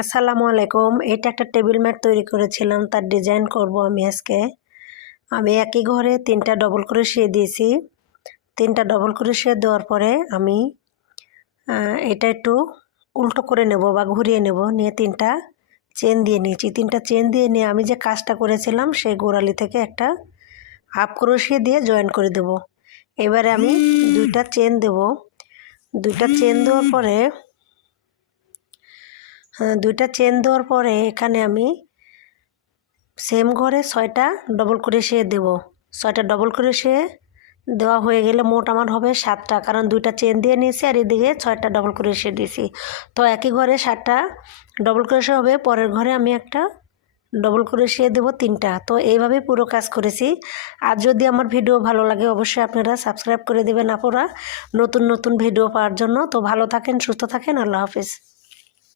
আসসালামু আলাইকুম। এটা একটা টেবিল ম্যাট তৈরি করেছিলাম, তার ডিজাইন করব আমি আজকে। আমি একই ঘরে 3টা ডবল ক্রোশিয়া দিয়েছি। 3টা ডবল ক্রোশিয়া দেওয়ার পরে আমি এটা একটু উল্টো করে নেব বা ঘুরিয়ে নেব, নিয়ে 3টা চেন দিয়ে নিয়েছি। 3টা চেন দিয়ে নিয়ে আমি যে কাজটা করেছিলাম সেই গোড়ালি থেকে একটা হাফ ক্রোশিয়া দিয়ে জয়েন করে দেব। এবারে আমি 2টা চেন দেব। 2টা চেন দেওয়ার পরে এখানে আমি সেম ঘরে 6টা ডবল ক্রোশিয়া দেব। 6টা ডবল ক্রোশিয়া দেওয়া হয়ে গেলে মোট আমার হবে 7টা, কারণ 2টা চেন দিয়ে নিয়েছি আর এদিকে 6টা ডবল ক্রোশিয়া দিয়েছি। তো একই ঘরে 7টা ডবল ক্রোশিয়া হবে, পরের ঘরে আমি একটা ডবল ক্রোশিয়া দেব 3টা। তো এইভাবে পুরো কাজ করেছি। আর যদি আমার ভিডিও ভালো লাগে অবশ্যই আপনারা সাবস্ক্রাইব করে দেবেন আপুরা, নতুন নতুন ভিডিও পাওয়ার জন্য। তো ভালো থাকেন, সুস্থ থাকেন, আল্লাহ হাফেজ।